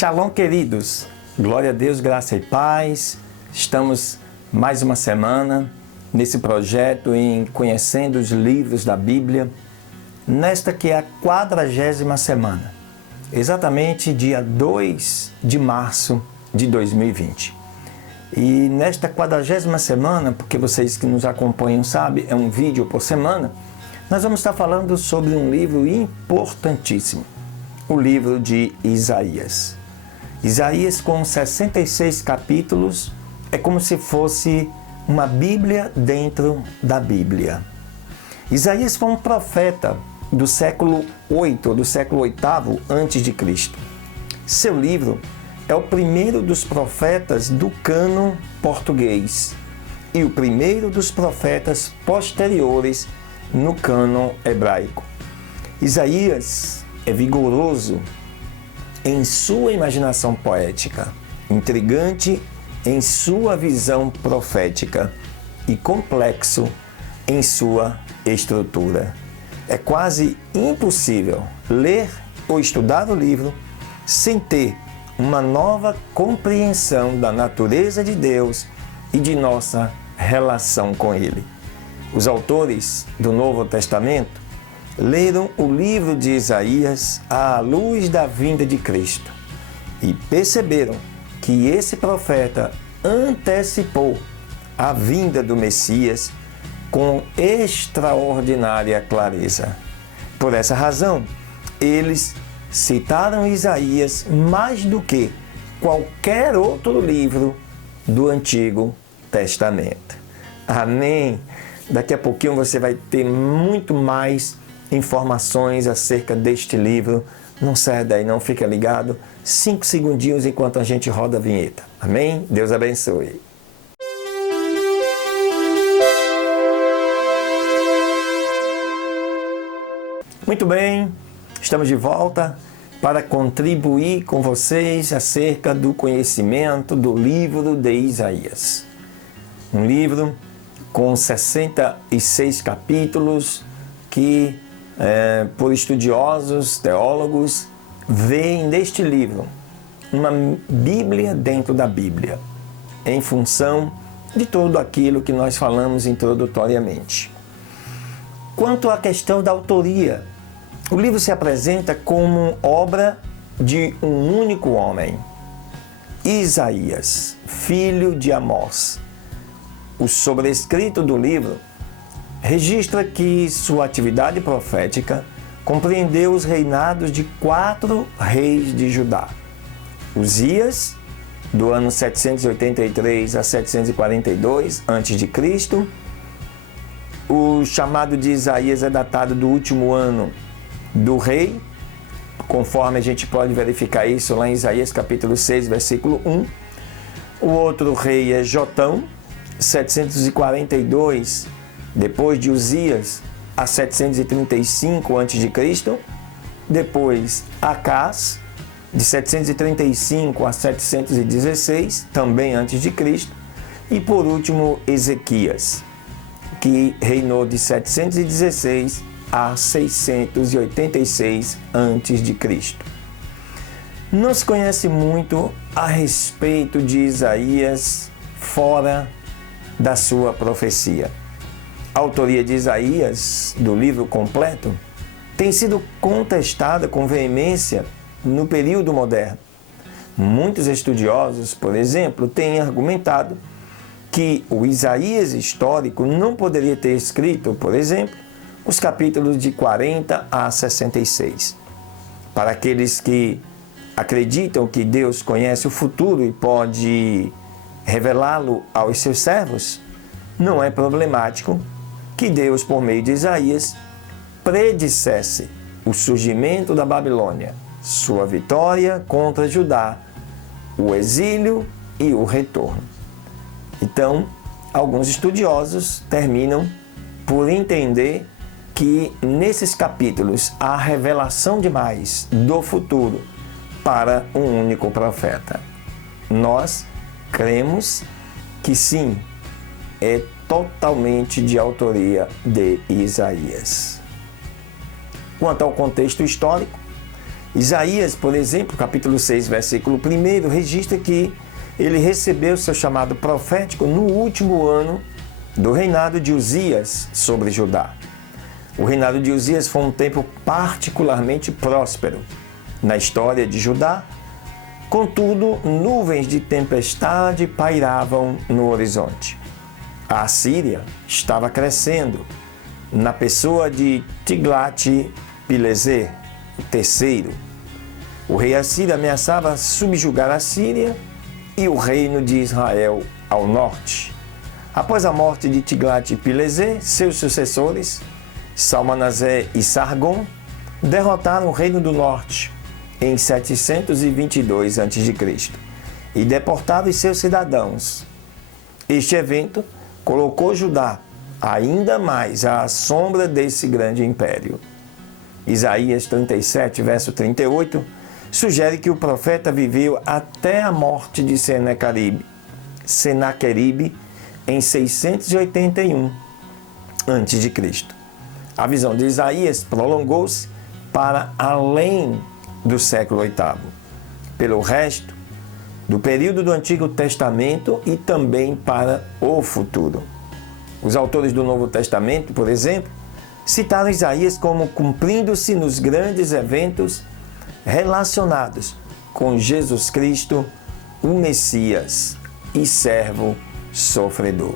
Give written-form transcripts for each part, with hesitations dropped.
Shalom, queridos! Glória a Deus, graça e paz. Estamos mais uma semana nesse projeto em Conhecendo os Livros da Bíblia, nesta que é a 40ª semana, exatamente dia 2 de março de 2020. E nesta 40ª semana, porque vocês que nos acompanham sabem, é um vídeo por semana, nós vamos estar falando sobre um livro importantíssimo, o livro de Isaías. Isaías, com 66 capítulos, é como se fosse uma Bíblia dentro da Bíblia. Isaías foi um profeta do século 8, do século 8º a.C. Seu livro é o primeiro dos profetas do cânon português e o primeiro dos profetas posteriores no cânon hebraico. Isaías é vigoroso em sua imaginação poética, intrigante em sua visão profética e complexo em sua estrutura. É quase impossível ler ou estudar o livro sem ter uma nova compreensão da natureza de Deus e de nossa relação com Ele. Os autores do Novo Testamento leram o livro de Isaías à luz da vinda de Cristo e perceberam que esse profeta antecipou a vinda do Messias com extraordinária clareza. Por essa razão, eles citaram Isaías mais do que qualquer outro livro do Antigo Testamento. Amém? Daqui a pouquinho você vai ter muito mais informações acerca deste livro. Não sai daí, não, fica ligado. 5 segundinhos enquanto a gente roda a vinheta. Amém? Deus abençoe. Muito bem, estamos de volta para contribuir com vocês acerca do conhecimento do livro de Isaías. Um livro com 66 capítulos que por estudiosos, teólogos, veem neste livro uma Bíblia dentro da Bíblia, em função de tudo aquilo que nós falamos introdutoriamente. Quanto à questão da autoria, o livro se apresenta como obra de um único homem, Isaías, filho de Amós. O sobrescrito do livro registra que sua atividade profética compreendeu os reinados de 4 reis de Judá. Uzias, do ano 783 a 742 a.C. O chamado de Isaías é datado do último ano do rei, conforme a gente pode verificar isso lá em Isaías capítulo 6, versículo 1. O outro rei é Jotão, 742 depois de Uzias, a 735 a.C., depois Acás, de 735 a 716, também a.C., e por último Ezequias, que reinou de 716 a 686 a.C. Não se conhece muito a respeito de Isaías fora da sua profecia. A autoria de Isaías, do livro completo, tem sido contestada com veemência no período moderno. Muitos estudiosos, por exemplo, têm argumentado que o Isaías histórico não poderia ter escrito, por exemplo, os capítulos de 40 a 66. Para aqueles que acreditam que Deus conhece o futuro e pode revelá-lo aos seus servos, não é problemático que Deus, por meio de Isaías, predissesse o surgimento da Babilônia, sua vitória contra Judá, o exílio e o retorno. Então, alguns estudiosos terminam por entender que nesses capítulos há revelação demais do futuro para um único profeta. Nós cremos que sim, é totalmente de autoria de Isaías. Quanto ao contexto histórico, Isaías, por exemplo, capítulo 6, versículo 1, registra que ele recebeu seu chamado profético no último ano do reinado de Uzias sobre Judá. O reinado de Uzias foi um tempo particularmente próspero na história de Judá. Contudo, nuvens de tempestade pairavam no horizonte. A Assíria estava crescendo na pessoa de Tiglat-Pileser, o terceiro. O rei assírio ameaçava subjugar a Síria e o reino de Israel ao norte. Após a morte de Tiglat-Pileser, seus sucessores, Salmanasé e Sargon, derrotaram o reino do norte em 722 a.C. e deportaram os seus cidadãos. Este evento colocou Judá ainda mais à sombra desse grande império. Isaías 37, verso 38, sugere que o profeta viveu até a morte de Senaqueribe em 681 a.C. A visão de Isaías prolongou-se para além do século VIII, pelo resto do período do Antigo Testamento e também para o futuro. Os autores do Novo Testamento, por exemplo, citaram Isaías como cumprindo-se nos grandes eventos relacionados com Jesus Cristo, o Messias e servo sofredor.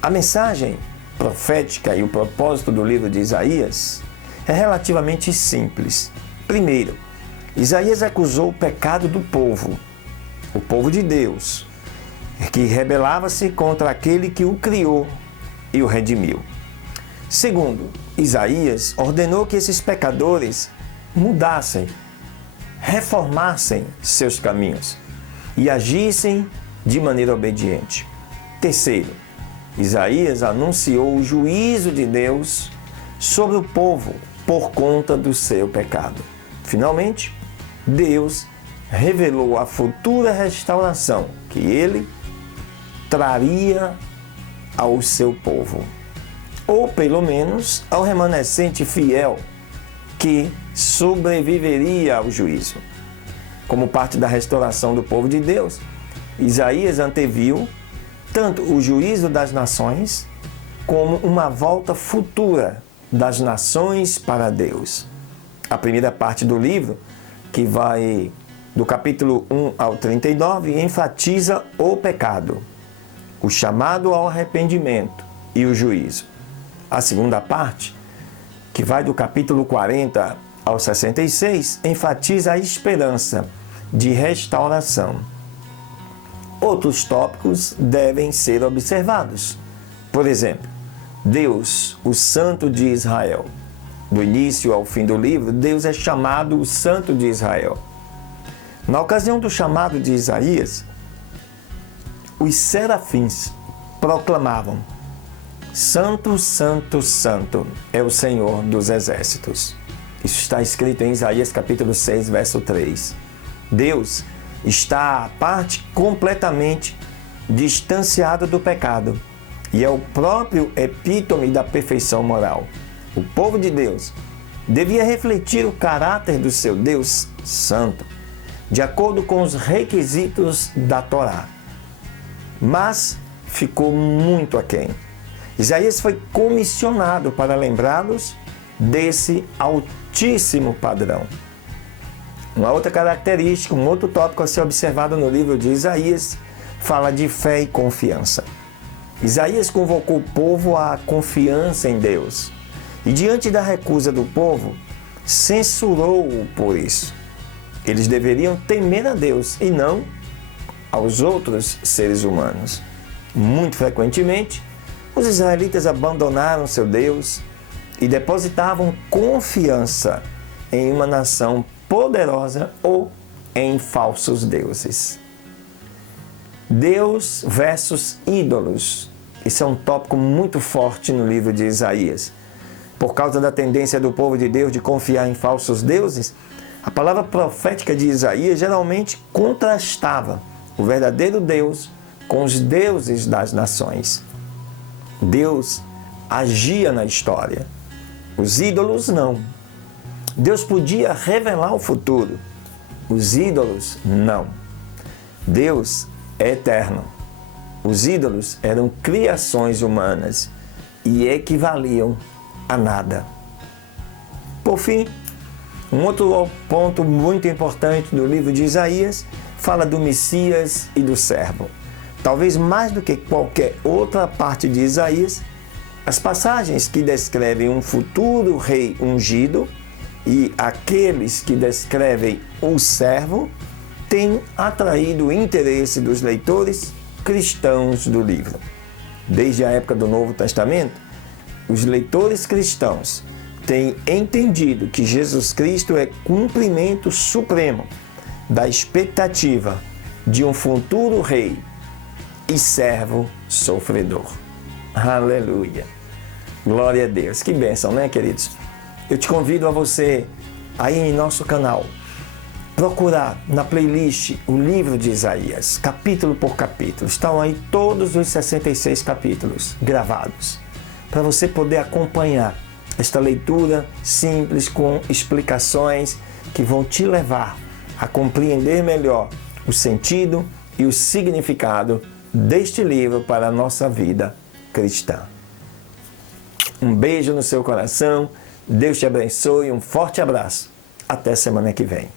A mensagem profética e o propósito do livro de Isaías é relativamente simples. Primeiro, Isaías acusou o pecado do povo, o povo de Deus, que rebelava-se contra aquele que o criou e o redimiu. Segundo, Isaías ordenou que esses pecadores mudassem, reformassem seus caminhos e agissem de maneira obediente. Terceiro, Isaías anunciou o juízo de Deus sobre o povo por conta do seu pecado. Finalmente, Deus revelou a futura restauração que ele traria ao seu povo, ou pelo menos ao remanescente fiel que sobreviveria ao juízo. Como parte da restauração do povo de Deus, Isaías anteviu tanto o juízo das nações como uma volta futura das nações para Deus. A primeira parte do livro, que vai do capítulo 1 ao 39, enfatiza o pecado, o chamado ao arrependimento e o juízo. A segunda parte, que vai do capítulo 40 ao 66, enfatiza a esperança de restauração. Outros tópicos devem ser observados. Por exemplo, Deus, o Santo de Israel. Do início ao fim do livro, Deus é chamado o Santo de Israel. Na ocasião do chamado de Isaías, os serafins proclamavam: Santo, Santo, Santo é o Senhor dos Exércitos. Isso está escrito em Isaías capítulo 6, verso 3. Deus está à parte completamente distanciado do pecado e é o próprio epítome da perfeição moral. O povo de Deus devia refletir o caráter do seu Deus santo, de acordo com os requisitos da Torá. Mas ficou muito aquém. Isaías foi comissionado para lembrá-los desse altíssimo padrão. Uma outra característica, um outro tópico a ser observado no livro de Isaías, fala de fé e confiança. Isaías convocou o povo à confiança em Deus e, diante da recusa do povo, censurou-o por isso. Eles deveriam temer a Deus e não aos outros seres humanos. Muito frequentemente, os israelitas abandonaram seu Deus e depositavam confiança em uma nação poderosa ou em falsos deuses. Deus versus ídolos. Isso é um tópico muito forte no livro de Isaías. Por causa da tendência do povo de Deus de confiar em falsos deuses, a palavra profética de Isaías geralmente contrastava o verdadeiro Deus com os deuses das nações. Deus agia na história, os ídolos não. Deus podia revelar o futuro. Os ídolos, não. Deus é eterno. Os ídolos eram criações humanas e equivaliam a nada. Por fim, um outro ponto muito importante do livro de Isaías fala do Messias e do servo. Talvez mais do que qualquer outra parte de Isaías, as passagens que descrevem um futuro rei ungido e aqueles que descrevem o servo têm atraído o interesse dos leitores cristãos do livro. Desde a época do Novo Testamento, os leitores cristãos têm entendido que Jesus Cristo é cumprimento supremo da expectativa de um futuro rei e servo sofredor. Aleluia! Glória a Deus! Que bênção, né, queridos? Eu te convido a você, aí em nosso canal, procurar na playlist o livro de Isaías, capítulo por capítulo. Estão aí todos os 66 capítulos gravados, para você poder acompanhar esta leitura simples com explicações que vão te levar a compreender melhor o sentido e o significado deste livro para a nossa vida cristã. Um beijo no seu coração, Deus te abençoe, um forte abraço. Até semana que vem.